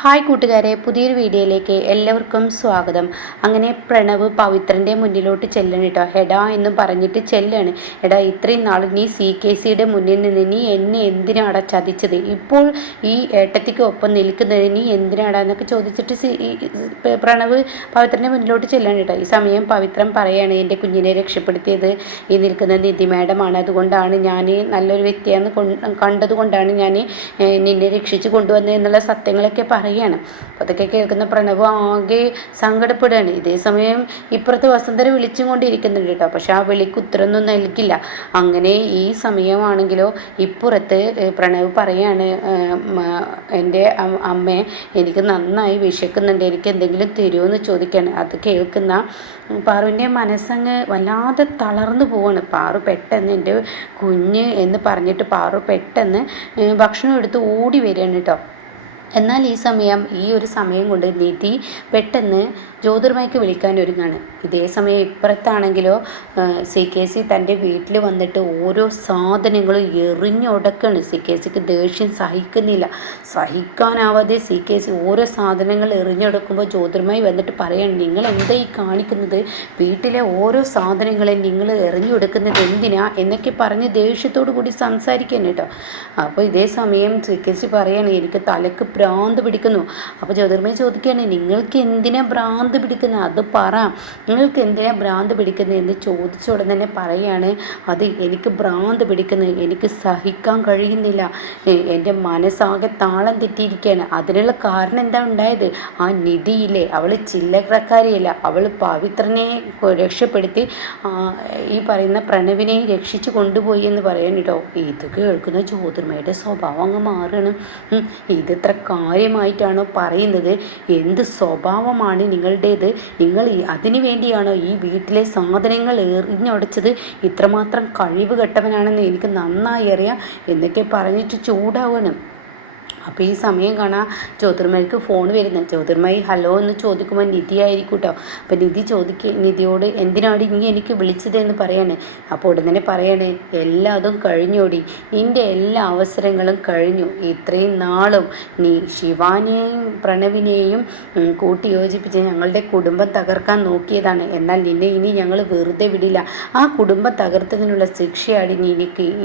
Hi കൂട്ടുകാരെ, പുതിയൊരു വീഡിയോയിലേക്ക് എല്ലാവർക്കും സ്വാഗതം. അങ്ങനെ പ്രണവ് പവിത്രൻ്റെ മുന്നിലോട്ട് ചെല്ലണം കേട്ടോ. എടാ എന്നും പറഞ്ഞിട്ട് ചെല്ലാണ്. എടാ, ഇത്രയും നാൾ നീ CKCയുടെ മുന്നിൽ നിന്ന് നീ എന്നെ എന്തിനാടാ ചതിച്ചത്? ഇപ്പോൾ ഈ ഏട്ടത്തിക്ക് ഒപ്പം നിൽക്കുന്നത് നീ എന്തിനാടാ എന്നൊക്കെ ചോദിച്ചിട്ട് പ്രണവ് പവിത്രൻ്റെ മുന്നിലോട്ട് ചെല്ലാണ് കേട്ടോ. ഈ സമയം പവിത്രം പറയാണ്, എൻ്റെ കുഞ്ഞിനെ രക്ഷപ്പെടുത്തിയത് ഈ നിൽക്കുന്ന നിധി മാഡമാണ്. അതുകൊണ്ടാണ് ഞാൻ നല്ലൊരു വ്യക്തിയാണെന്ന് കണ്ടതുകൊണ്ടാണ് ഞാൻ നിന്നെ രക്ഷിച്ച് കൊണ്ടുവന്നത് എന്നുള്ള സത്യങ്ങളൊക്കെ പറയാണ്. അപ്പോൾ അതൊക്കെ കേൾക്കുന്ന പ്രണവ് ആകെ സങ്കടപ്പെടുകയാണ്. ഇതേ സമയം ഇപ്പുറത്ത് വസുന്ധര വിളിച്ചും കൊണ്ടിരിക്കുന്നുണ്ട് കേട്ടോ. പക്ഷെ ആ വിളിക്ക് ഉത്തരമൊന്നും നൽകില്ല. അങ്ങനെ ഈ സമയമാണെങ്കിലോ ഇപ്പുറത്ത് പ്രണവ് പറയാണ്, എൻ്റെ അമ്മേ, എനിക്ക് നന്നായി വിശക്കുന്നുണ്ട്, എനിക്ക് എന്തെങ്കിലും തരുമോ ചോദിക്കുകയാണ്. അത് കേൾക്കുന്ന പാറുവിൻ്റെ മനസ്സങ്ങ് വല്ലാതെ തളർന്നു പോവാണ്. പാറു പെട്ടെന്ന് എൻ്റെ കുഞ്ഞ് എന്ന് പറഞ്ഞിട്ട് പാറു പെട്ടെന്ന് ഭക്ഷണം എടുത്ത് ഓടി വരികയാണ് കേട്ടോ. എന്നാൽ ഈ ഒരു സമയം കൊണ്ട് നിധി പെട്ടെന്ന് ജ്യോതിർമയ്ക്ക് വിളിക്കാൻ ഒരുങ്ങാണ്. ഇതേ സമയം ഇപ്പുറത്താണെങ്കിലോ CKC തൻ്റെ വീട്ടിൽ വന്നിട്ട് ഓരോ സാധനങ്ങളും എറിഞ്ഞുടക്കാണ്. CKCക്ക് ദേഷ്യം സഹിക്കാനാവാതെ CKC ഓരോ സാധനങ്ങൾ എറിഞ്ഞുടക്കുമ്പോൾ ജ്യോതിർമയി വന്നിട്ട് പറയാണ്, നിങ്ങൾ എന്താ ഈ കാണിക്കുന്നത്? വീട്ടിലെ ഓരോ സാധനങ്ങളെ നിങ്ങൾ എറിഞ്ഞുകൊടുക്കുന്നത് എന്തിനാ എന്നൊക്കെ പറഞ്ഞ് ദേഷ്യത്തോടു കൂടി സംസാരിക്കാൻ കേട്ടോ. അപ്പോൾ ഇതേ സമയം CKC പറയാണ്, എനിക്ക് തലക്ക് ഭ്രാന്ത് പിടിക്കുന്നു. അപ്പോൾ ജ്യോതിർമയി ചോദിക്കുകയാണ്, നിങ്ങൾക്ക് എന്തിനാ ഭ്രാന്ത് പിടിക്കുന്നത്? അത് പറ, നിങ്ങൾക്ക് എന്തിനാ ഭ്രാന്ത് പിടിക്കുന്നത് എന്ന് ചോദിച്ച ഉടൻ തന്നെ പറയാണ്, അത് എനിക്ക് ഭ്രാന്ത് പിടിക്കുന്നത്, എനിക്ക് സഹിക്കാൻ കഴിയുന്നില്ല, എൻ്റെ മനസ്സാകെ താളം തെറ്റിയിരിക്കുകയാണ്. അതിനുള്ള കാരണം എന്താ ഉണ്ടായത്? ആ നിധിയില്ലേ, അവൾ ചില്ലറക്കാരിയല്ല, അവൾ പവിത്രനെ രക്ഷപ്പെടുത്തി ഈ പറയുന്ന പ്രണവിനെ രക്ഷിച്ചു കൊണ്ടുപോയി എന്ന് പറയാൻ കേട്ടോ. ഇത് കേൾക്കുന്ന ജ്യോതിർമയുടെ സ്വഭാവം അങ്ങ് മാറുകയാണ്. ഇതെത്ര കാര്യമായിട്ടാണോ പറയുന്നത്? എന്ത് സ്വഭാവമാണ് നിങ്ങളുടേത്? നിങ്ങൾ അതിനു വേണ്ടിയാണോ ഈ വീട്ടിലെ സാധനങ്ങൾ എറിഞ്ഞുടച്ചത്? ഇത്രമാത്രം കഴിവ് കെട്ടവനാണെന്ന് എനിക്ക് നന്നായി അറിയാം എന്നൊക്കെ പറഞ്ഞിട്ട് ചൂടാവണം. അപ്പോൾ ഈ സമയം കാണാൻ ജ്യോതിർമയ്ക്ക് ഫോൺ വരുന്നത്. ജ്യോതിർമയി ഹലോ എന്ന് ചോദിക്കുമ്പോൾ നിധി ആയിരിക്കും കേട്ടോ. അപ്പോൾ നിധിയോട് എന്തിനാണ് ഇനി എനിക്ക് വിളിച്ചതെന്ന് പറയാണ്. അപ്പോൾ ഉടൻ തന്നെ പറയാണ്, എല്ലാതും കഴിഞ്ഞോടി, നിൻ്റെ എല്ലാ അവസരങ്ങളും കഴിഞ്ഞു. ഇത്രയും നാളും നീ ശിവാനിയെയും പ്രണവിനെയും കൂട്ടിയോജിപ്പിച്ച് ഞങ്ങളുടെ കുടുംബം തകർക്കാൻ നോക്കിയതാണ്. എന്നാൽ നിന്നെ ഇനി ഞങ്ങൾ വെറുതെ വിടില്ല. ആ കുടുംബം തകർത്തതിനുള്ള ശിക്ഷയാണ്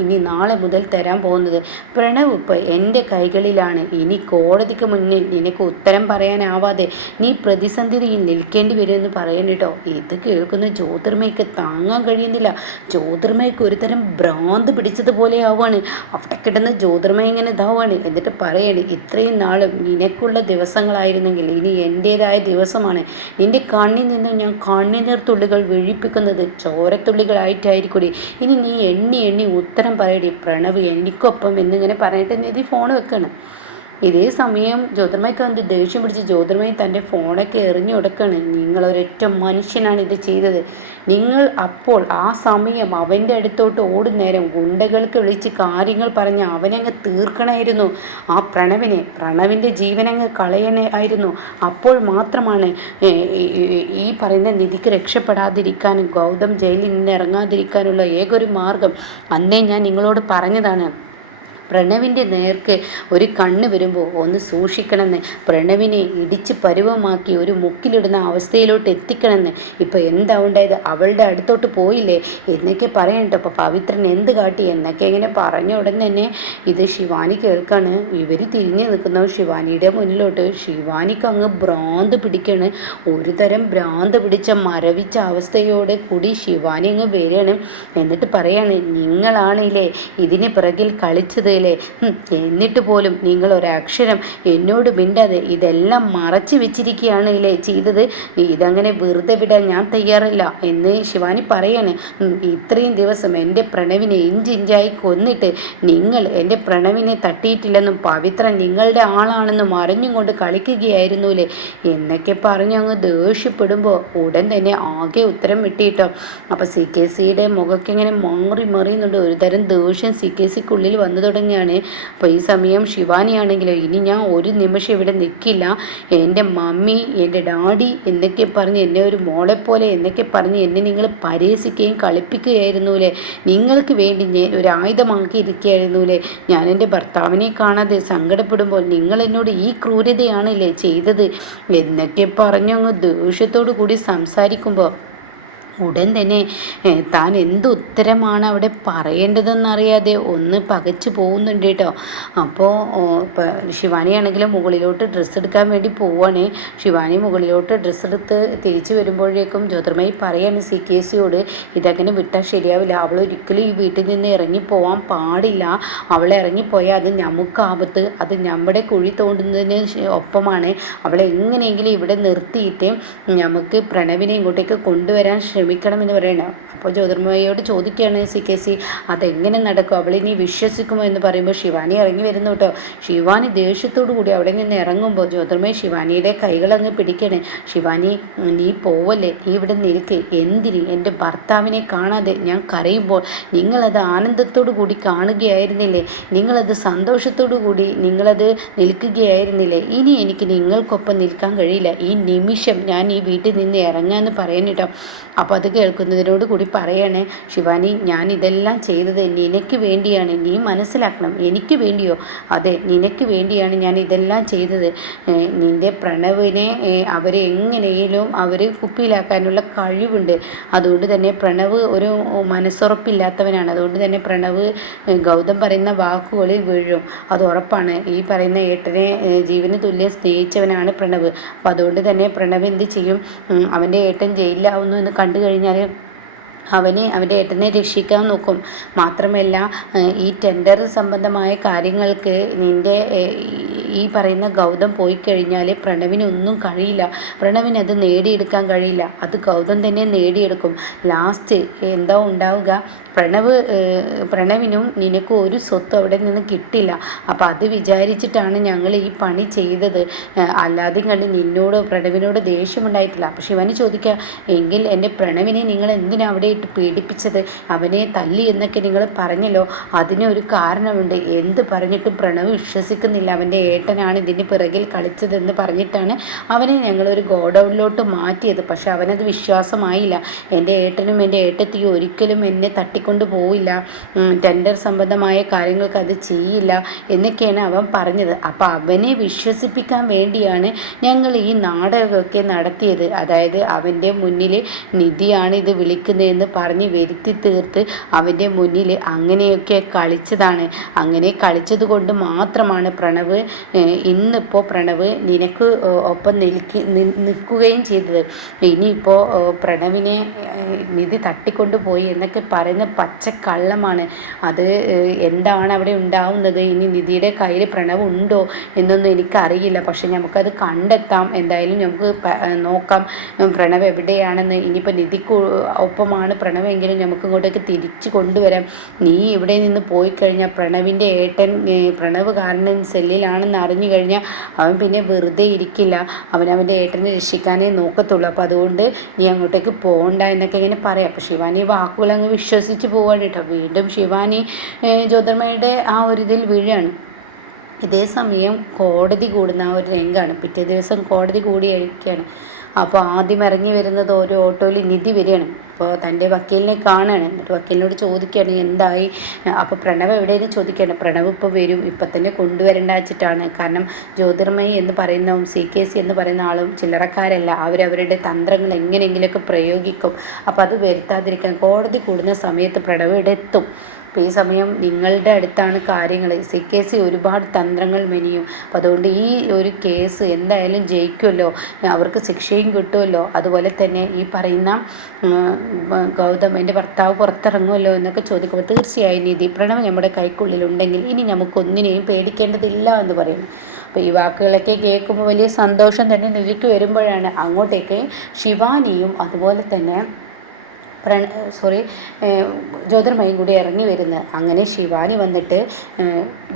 ഇനി നാളെ മുതൽ തരാൻ പോകുന്നത്. പ്രണവ് ഇപ്പോൾ എൻ്റെ കൈകളിലാണ്. ഇനി കോടതിക്ക് മുന്നിൽ നിനക്ക് ഉത്തരം പറയാനാവാതെ നീ പ്രതിസന്ധിയിൽ നിൽക്കേണ്ടി വരുമെന്ന് പറയാൻ കേട്ടോ. ഇത് കേൾക്കുന്ന ജ്യോതിർമയ്ക്ക് താങ്ങാൻ കഴിയുന്നില്ല. ജ്യോതിർമയ്ക്ക് ഒരുതരം ഭ്രാന്ത് പിടിച്ചതുപോലെ ആവുകയാണ്. അവിടെ കിടന്ന് ജ്യോതിർമയ ഇങ്ങനെ ഇതാവുകയാണ്. എന്നിട്ട് പറയാണ്, ഇത്രയും നാളും നിനക്കുള്ള ദിവസങ്ങളായിരുന്നെങ്കിൽ ഇനി എൻ്റേതായ ദിവസമാണ്. നിൻ്റെ കണ്ണിൽ നിന്ന് ഞാൻ കണ്ണുനീർ തുള്ളികൾ വീഴിപ്പിക്കുന്നത് ചോരത്തുള്ളികളായിട്ടായിരിക്കൂടി. ഇനി നീ എണ്ണി ഉത്തരം പറയടി, പ്രണവ് എനിക്കൊപ്പം എന്നിങ്ങനെ പറഞ്ഞിട്ട് നിധി ഫോൺ വെക്കാണ്. ഇതേ സമയം ജ്യോതിർമയ്ക്ക് വന്ന് ദേഷ്യം പിടിച്ച് ജ്യോതിർമയി തൻ്റെ ഫോണൊക്കെ എറിഞ്ഞുടക്കാണ്. നിങ്ങളൊരൊറ്റ മനുഷ്യനാണ് ഇത് ചെയ്തത്. നിങ്ങൾ അപ്പോൾ ആ സമയം അവൻ്റെ അടുത്തോട്ട് ഓടുന്നേരം ഗുണ്ടകൾക്ക് വിളിച്ച് കാര്യങ്ങൾ പറഞ്ഞ് അവനങ്ങ് തീർക്കണമായിരുന്നു. ആ പ്രണവിൻ്റെ ജീവനങ്ങ് കളയണമായിരുന്നു. അപ്പോൾ മാത്രമാണ് ഈ പറയുന്ന നിധിക്ക് രക്ഷപ്പെടാതിരിക്കാനും ഗൗതം ജയിലിൽ നിന്ന് ഇറങ്ങാതിരിക്കാനുള്ള ഏകൊരു മാർഗം അന്നേ ഞാൻ നിങ്ങളോട് പറഞ്ഞതാണ്. പ്രണവിൻ്റെ നേർക്ക് ഒരു കണ്ണ് വരുമ്പോൾ ഒന്ന് സൂക്ഷിക്കണമെന്ന്, പ്രണവിനെ ഇടിച്ച് പരുവമാക്കി ഒരു മുക്കിലിടുന്ന അവസ്ഥയിലോട്ട് എത്തിക്കണമെന്ന്. ഇപ്പോൾ എന്താ ഉണ്ടായത്? അവളുടെ അടുത്തോട്ട് പോയില്ലേ എന്നൊക്കെ പറയട്ടോ. അപ്പോൾ പവിത്രൻ എന്ത് കാട്ടി എന്നൊക്കെ ഇങ്ങനെ പറഞ്ഞ ഉടൻ തന്നെ ഇത് ശിവാനി കേൾക്കാണ്. ഇവർ തിരിഞ്ഞു നിൽക്കുന്ന ശിവാനിയുടെ മുന്നിലോട്ട്. ശിവാനിക്ക് അങ്ങ് ഭ്രാന്ത് പിടിക്കാണ്. ഒരു തരം ഭ്രാന്ത് പിടിച്ച മരവിച്ച അവസ്ഥയോടെ കൂടി ശിവാനി അങ്ങ് വരികയാണ്. എന്നിട്ട് പറയാണ്, നിങ്ങളാണില്ലേ ഇതിന് പിറകിൽ കളിച്ചത്? എന്നിട്ട് പോലും നിങ്ങൾ ഒരക്ഷരം എന്നോട് മിണ്ടാതെ ഇതെല്ലാം മറച്ചു വെച്ചിരിക്കുകയാണ് ഇല്ലേ ചെയ്തത്? ഇതങ്ങനെ വെറുതെ വിടാൻ ഞാൻ തയ്യാറല്ല എന്ന് ശിവാനി പറയാണ്. ഇത്രയും ദിവസം എൻ്റെ പ്രണവിനെ ഇഞ്ചിഞ്ചായി കൊന്നിട്ട് നിങ്ങൾ എൻ്റെ പ്രണവിനെ തട്ടിയിട്ടില്ലെന്നും പവിത്രൻ നിങ്ങളുടെ ആളാണെന്നും അറിഞ്ഞും കൊണ്ട് കളിക്കുകയായിരുന്നുല്ലേ എന്നൊക്കെ പറഞ്ഞ് അങ്ങ് ദേഷ്യപ്പെടുമ്പോൾ ഉടൻ തന്നെ ആകെ ഉത്തരം വിട്ടിട്ടോ. അപ്പോൾ CKCയുടെ മുഖമൊക്കെ ഇങ്ങനെ മറിയുന്നുണ്ട്. ഒരു തരം ദേഷ്യം CKCക്കുള്ളിൽ വന്നു തുടങ്ങി. പുറത്തിറങ്ങുകയാണ്. അപ്പോൾ ഈ സമയം ശിവാനിയാണെങ്കിലോ ഇനി ഞാൻ ഒരു നിമിഷം ഇവിടെ നിൽക്കില്ല, എൻ്റെ മമ്മി എൻ്റെ ഡാഡി എന്നൊക്കെ പറഞ്ഞ് എന്നെ ഒരു മോളെപ്പോലെ എന്നൊക്കെ പറഞ്ഞ് എന്നെ നിങ്ങൾ പരിഹസിക്കുകയും കളിപ്പിക്കുകയായിരുന്നൂലേ, നിങ്ങൾക്ക് വേണ്ടി ഞാൻ ഒരു ആയുധമാക്കി ഇരിക്കുകയായിരുന്നൂലേ, ഞാൻ എൻ്റെ ഭർത്താവിനെ കാണാതെ സങ്കടപ്പെടുമ്പോൾ നിങ്ങൾ എന്നോട് ഈ ക്രൂരതയാണല്ലേ ചെയ്തത് എന്നൊക്കെ പറഞ്ഞങ്ങ് ദേഷ്യത്തോടു കൂടി സംസാരിക്കുമ്പോൾ ഉടൻ തന്നെ താൻ എന്ത് ഉത്തരമാണ് അവിടെ പറയേണ്ടതെന്നറിയാതെ ഒന്ന് പകച്ചു പോകുന്നുണ്ട് കേട്ടോ. അപ്പോൾ ശിവാനിയാണെങ്കിലും മുകളിലോട്ട് ഡ്രസ്സ് എടുക്കാൻ വേണ്ടി പോവുകയാണ്. ശിവാനി മുകളിലോട്ട് ഡ്രസ്സ് എടുത്ത് തിരിച്ചു വരുമ്പോഴേക്കും ജ്യോതിർമയി പറയാണ് CKCയോട്, ഇതങ്ങനെ വിട്ടാൽ ശരിയാവില്ല, അവൾ ഒരിക്കലും ഈ വീട്ടിൽ നിന്ന് ഇറങ്ങിപ്പോവാൻ പാടില്ല, അവളെ ഇറങ്ങിപ്പോയാൽ അത് നമുക്ക് ആപത്ത്, അത് നമ്മുടെ കുഴി തോണ്ടുന്നതിന് ഒപ്പമാണ്, അവളെ എങ്ങനെയെങ്കിലും ഇവിടെ നിർത്തിയിട്ട് നമുക്ക് പ്രണവിനെ ഇങ്ങോട്ടേക്ക് കൊണ്ടുവരാൻ ശ്രമിക്കണമെന്ന് പറയണം. അപ്പോൾ ജ്യോതിർമയോട് ചോദിക്കുകയാണ് CKC, അതെങ്ങനെ നടക്കും, അവളിനി വിശ്വസിക്കുമോ എന്ന് പറയുമ്പോൾ ശിവാനി ഇറങ്ങി വരുന്നു കേട്ടോ. ശിവാനി ദേഷ്യത്തോടു കൂടി അവിടെ നിന്ന് ഇറങ്ങുമ്പോൾ ജ്യോതിർമയി ശിവാനിയുടെ കൈകളങ്ങ് പിടിക്കണേ. ശിവാനി, നീ പോവല്ലേ, നീ ഇവിടെ നിൽക്ക്, എന്തിന് എൻ്റെ ഭർത്താവിനെ കാണാതെ ഞാൻ കരയുമ്പോൾ നിങ്ങളത് ആനന്ദത്തോടു കൂടി കാണുകയായിരുന്നില്ലേ, നിങ്ങളത് സന്തോഷത്തോടു കൂടി നിങ്ങളത് നിൽക്കുകയായിരുന്നില്ലേ, ഇനി എനിക്ക് നിങ്ങൾക്കൊപ്പം നിൽക്കാൻ കഴിയില്ല, ഈ നിമിഷം ഞാൻ ഈ വീട്ടിൽ നിന്ന് ഇറങ്ങാമെന്ന് പറയാനിട്ടോ. അപ്പോൾ അത് കേൾക്കുന്നതിനോട് കൂടി പറയണേ, ശിവാനി, ഞാൻ ഇതെല്ലാം ചെയ്തത് നിനക്ക് വേണ്ടിയാണ്, നീ മനസ്സിലാക്കണം, എനിക്ക് വേണ്ടിയോ, അതെ നിനക്ക് വേണ്ടിയാണ് ഞാൻ ഇതെല്ലാം ചെയ്തത്. നിൻ്റെ പ്രണവിനെ അവരെ എങ്ങനെയും അവർ കുപ്പിയിലാക്കാനുള്ള കഴിവുണ്ട്, അതുകൊണ്ട് തന്നെ പ്രണവ് ഒരു മനസ്സുറപ്പില്ലാത്തവനാണ്, അതുകൊണ്ട് തന്നെ പ്രണവ് ഗൗതം പറയുന്ന വാക്കുകളിൽ വീഴും, അത് ഉറപ്പാണ്. ഈ പറയുന്ന ഏട്ടനെ ജീവന് തുല്യം സ്നേഹിച്ചവനാണ് പ്രണവ്. അപ്പോൾ അതുകൊണ്ട് തന്നെ പ്രണവ് എന്ത് ചെയ്യും, അവൻ്റെ ഏട്ടൻ ജയിലിലാവുന്നു എന്ന് കണ്ടു കഴിഞ്ഞാൽ അവൻ്റെ ഏട്ടനെ രക്ഷിക്കാൻ നോക്കും. മാത്രമല്ല ഈ ടെൻഡർ സംബന്ധമായ കാര്യങ്ങൾക്ക് നിൻ്റെ ഈ പറയുന്ന ഗൗതം പോയി കഴിഞ്ഞാൽ പ്രണവിനൊന്നും കഴിയില്ല, പ്രണവിനത് നേടിയെടുക്കാൻ കഴിയില്ല, അത് ഗൗതം തന്നെ നേടിയെടുക്കും. ലാസ്റ്റ് എന്താ ഉണ്ടാവുക, പ്രണവിനും നിനക്കും ഒരു സ്വത്തും അവിടെ നിന്ന് കിട്ടില്ല. അപ്പോൾ അത് വിചാരിച്ചിട്ടാണ് ഞങ്ങൾ ഈ പണി ചെയ്തത്, അല്ലാതെ കണ്ട് നിന്നോട് പ്രണവിനോട് ദേഷ്യമുണ്ടായിട്ടില്ല. അപ്പോൾ ശിവാനി ചോദിക്കുക, എങ്കിൽ എൻ്റെ പ്രണവിനെ നിങ്ങൾ എന്തിനാ അവിടെ ഇട്ട് പീഡിപ്പിച്ചത്, അവനെ തല്ലി എന്നൊക്കെ നിങ്ങൾ പറഞ്ഞല്ലോ, അതിനൊരു കാരണമുണ്ട്, എന്ത് പറഞ്ഞിട്ടും പ്രണവ് വിശ്വസിക്കുന്നില്ല, അവൻ്റെ ഏട്ടനാണ് ഇതിന് പിറകിൽ കളിച്ചതെന്ന് പറഞ്ഞിട്ടാണ് അവനെ ഞങ്ങളൊരു ഗോഡൗണിലോട്ട് മാറ്റിയത്. പക്ഷെ അവനത് വിശ്വാസമായില്ല, എൻ്റെ ഏട്ടനും എൻ്റെ ഏട്ടത്തിയും ഒരിക്കലും എന്നെ തട്ടിക്കൊണ്ട് പോവില്ല, ടെൻഡർ സംബന്ധമായ കാര്യങ്ങൾക്ക് അത് ചെയ്യില്ല എന്നൊക്കെയാണ് അവൻ പറഞ്ഞത്. അപ്പോൾ അവനെ വിശ്വസിപ്പിക്കാൻ വേണ്ടിയാണ് ഞങ്ങൾ ഈ നാടകമൊക്കെ നടത്തിയത്. അതായത് അവൻ്റെ മുന്നിൽ നിധിയാണ് ഇത് വിളിക്കുന്നതെന്ന് പറഞ്ഞ് വരുത്തി തീർത്ത് അവൻ്റെ മുന്നിൽ അങ്ങനെയൊക്കെ കളിച്ചതാണ്. അങ്ങനെ കളിച്ചത് കൊണ്ട് മാത്രമാണ് പ്രണവ് ഇന്നിപ്പോൾ പ്രണവ് നിനക്ക് ഒപ്പം നിൽക്കുകയും ചെയ്തത്. ഇനിയിപ്പോൾ പ്രണവിനെ നിധി തട്ടിക്കൊണ്ടു പോയി എന്നൊക്കെ പറയുന്ന പച്ചക്കള്ളമാണ്. അത് എന്താണ് അവിടെ ഉണ്ടാവുന്നത്, ഇനി നിധിയുടെ കയ്യിൽ പ്രണവ് ഉണ്ടോ എന്നൊന്നും എനിക്കറിയില്ല. പക്ഷെ നമുക്കത് കണ്ടെത്താം, എന്തായാലും നമുക്ക് നോക്കാം പ്രണവ് എവിടെയാണെന്ന്. ഇനിയിപ്പോൾ നിധിക്ക് ഒപ്പമാണ് പ്രണവെങ്കിലും നമുക്ക് ഇങ്ങോട്ടേക്ക് തിരിച്ചു കൊണ്ടുവരാം. നീ ഇവിടെ നിന്ന് പോയി കഴിഞ്ഞാൽ പ്രണവിൻ്റെ ഏട്ടൻ പ്രണവ് കാരണം സെല്ലിലാണെന്ന് അറിഞ്ഞു കഴിഞ്ഞാൽ അവൻ പിന്നെ വെറുതെ ഇരിക്കില്ല, അവൻ്റെ ഏട്ടനെ രക്ഷിക്കാനേ നോക്കത്തുള്ളൂ. അപ്പോൾ അതുകൊണ്ട് നീ അങ്ങോട്ടേക്ക് പോകണ്ട എന്നൊക്കെ ഇങ്ങനെ പറയാം. അപ്പോൾ ശിവാനി വാക്കുകൾ അങ്ങ് വിശ്വസിച്ച് പോവാണ് കേട്ടോ. വീണ്ടും ശിവാനി ജ്യോതിർമയുടെ ആ ഒരു ഇതിൽ വീഴാണ്. ഇതേ സമയം കോടതി കൂടുന്ന ആ ഒരു രംഗമാണ്. പിറ്റേ ദിവസം കോടതി കൂടിയിരിക്കുകയാണ്. അപ്പോൾ ആദ്യം ഇറങ്ങി വരുന്നത് ഒരു ഓട്ടോയിൽ നിധി വരികയാണ്. അപ്പോൾ തൻ്റെ വക്കീലിനെ കാണുകയാണ്. എന്നിട്ട് വക്കീലിനോട് ചോദിക്കുകയാണ് എന്തായി. അപ്പോൾ പ്രണവ് എവിടെയെന്ന് ചോദിക്കുകയാണ്. പ്രണവ് ഇപ്പോൾ വരും, ഇപ്പം തന്നെ കൊണ്ടുവരേണ്ട വെച്ചിട്ടാണ്. കാരണം ജ്യോതിർമയി എന്ന് പറയുന്നതും CKC എന്ന് പറയുന്ന ആളും ചില്ലറക്കാരല്ല, അവരവരുടെ തന്ത്രങ്ങൾ എങ്ങനെയെങ്കിലുമൊക്കെ പ്രയോഗിക്കും. അപ്പോൾ അത് വരുത്താതിരിക്കാൻ കോടതി കൂടുന്ന സമയത്ത് പ്രണവ് ഇവിടെ എത്തും. അപ്പോൾ ഈ സമയം നിങ്ങളുടെ അടുത്താണ് കാര്യങ്ങൾ. CKC ഒരുപാട് തന്ത്രങ്ങൾ മെനിയും. അപ്പോൾ അതുകൊണ്ട് ഈ ഒരു കേസ് എന്തായാലും ജയിക്കുമല്ലോ, അവർക്ക് ശിക്ഷയും കിട്ടുമല്ലോ. അതുപോലെ തന്നെ ഈ പറയുന്ന ഗൗതം എൻ്റെ ഭർത്താവ് പുറത്തിറങ്ങുമല്ലോ എന്നൊക്കെ ചോദിക്കുമ്പോൾ തീർച്ചയായും നിധി പ്രണവ് നമ്മുടെ കൈക്കുള്ളിലുണ്ടെങ്കിൽ ഇനി നമുക്കൊന്നിനെയും പേടിക്കേണ്ടതില്ല എന്ന് പറയുന്നു. അപ്പോൾ ഈ വാക്കുകളൊക്കെ കേൾക്കുമ്പോൾ വലിയ സന്തോഷം തന്നെ നിധിക്ക് വരുമ്പോഴാണ് അങ്ങോട്ടേക്ക് ശിവാനിയും അതുപോലെ തന്നെ സോറി ജ്യോതിർമയും കൂടി ഇറങ്ങി വരുന്നത്. അങ്ങനെ ശിവാനി വന്നിട്ട്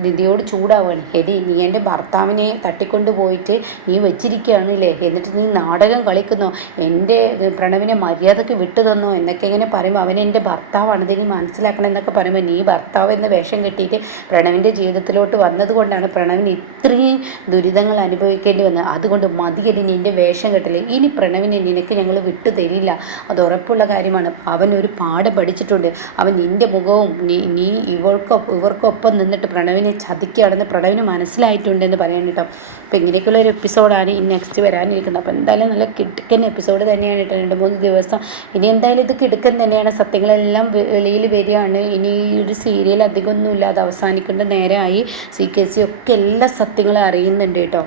നിധിയോട് ചൂടാവുകയാണ്. എടി, നീ എൻ്റെ ഭർത്താവിനെ തട്ടിക്കൊണ്ട് പോയിട്ട് നീ വെച്ചിരിക്കുകയാണില്ലേ, എന്നിട്ട് നീ നാടകം കളിക്കുന്നോ, എൻ്റെ പ്രണവിനെ മര്യാദക്ക് വിട്ടു തന്നോ എന്നൊക്കെ ഇങ്ങനെ പറയുമ്പോൾ അവൻ എൻ്റെ ഭർത്താവാണ്, ഇത് നീ മനസ്സിലാക്കണം എന്നൊക്കെ പറയുമ്പോൾ നീ ഭർത്താവ് എന്ന വേഷം കെട്ടിയിട്ട് പ്രണവിൻ്റെ ജീവിതത്തിലോട്ട് വന്നതുകൊണ്ടാണ് പ്രണവിന് ഇത്രയും ദുരിതങ്ങൾ അനുഭവിക്കേണ്ടി വന്നത്. അതുകൊണ്ട് മതിയടി നിൻ്റെ വേഷം കെട്ടില്ല. ഇനി പ്രണവിനെ നിനക്ക് ഞങ്ങൾ വിട്ടു തരില്ല, അത് ഉറപ്പുള്ള കാര്യമാണ്. അവൻ ഒരു പാഠം പഠിച്ചിട്ടുണ്ട്. അവൻ നിൻ്റെ മുഖവും നീ ഇവർക്കൊപ്പം നിന്നിട്ട് പ്രണവിനെ ചതിക്കുകയാണെന്ന് പ്രണവിന് മനസ്സിലായിട്ടുണ്ടെന്ന് പറയാൻ കേട്ടോ. അപ്പോൾ ഇങ്ങനെയൊക്കെയുള്ള ഒരു എപ്പിസോഡാണ് ഇനി നെക്സ്റ്റ് വരാനിരിക്കുന്നത്. അപ്പോൾ എന്തായാലും നല്ല കിടുക്കൻ എപ്പിസോഡ് തന്നെയാണ് കേട്ടോ. 2-3 ദിവസം ഇനി എന്തായാലും ഇത് കിടുക്കൻ തന്നെയാണ്. സത്യങ്ങളെല്ലാം വെളിയിൽ വരികയാണ്. ഇനി ഒരു സീരിയൽ അധികമൊന്നും ഇല്ലാതെ അവസാനിക്കേണ്ട നേരമായി. CKC ഒക്കെ എല്ലാ സത്യങ്ങളും അറിയുന്നുണ്ട് കേട്ടോ.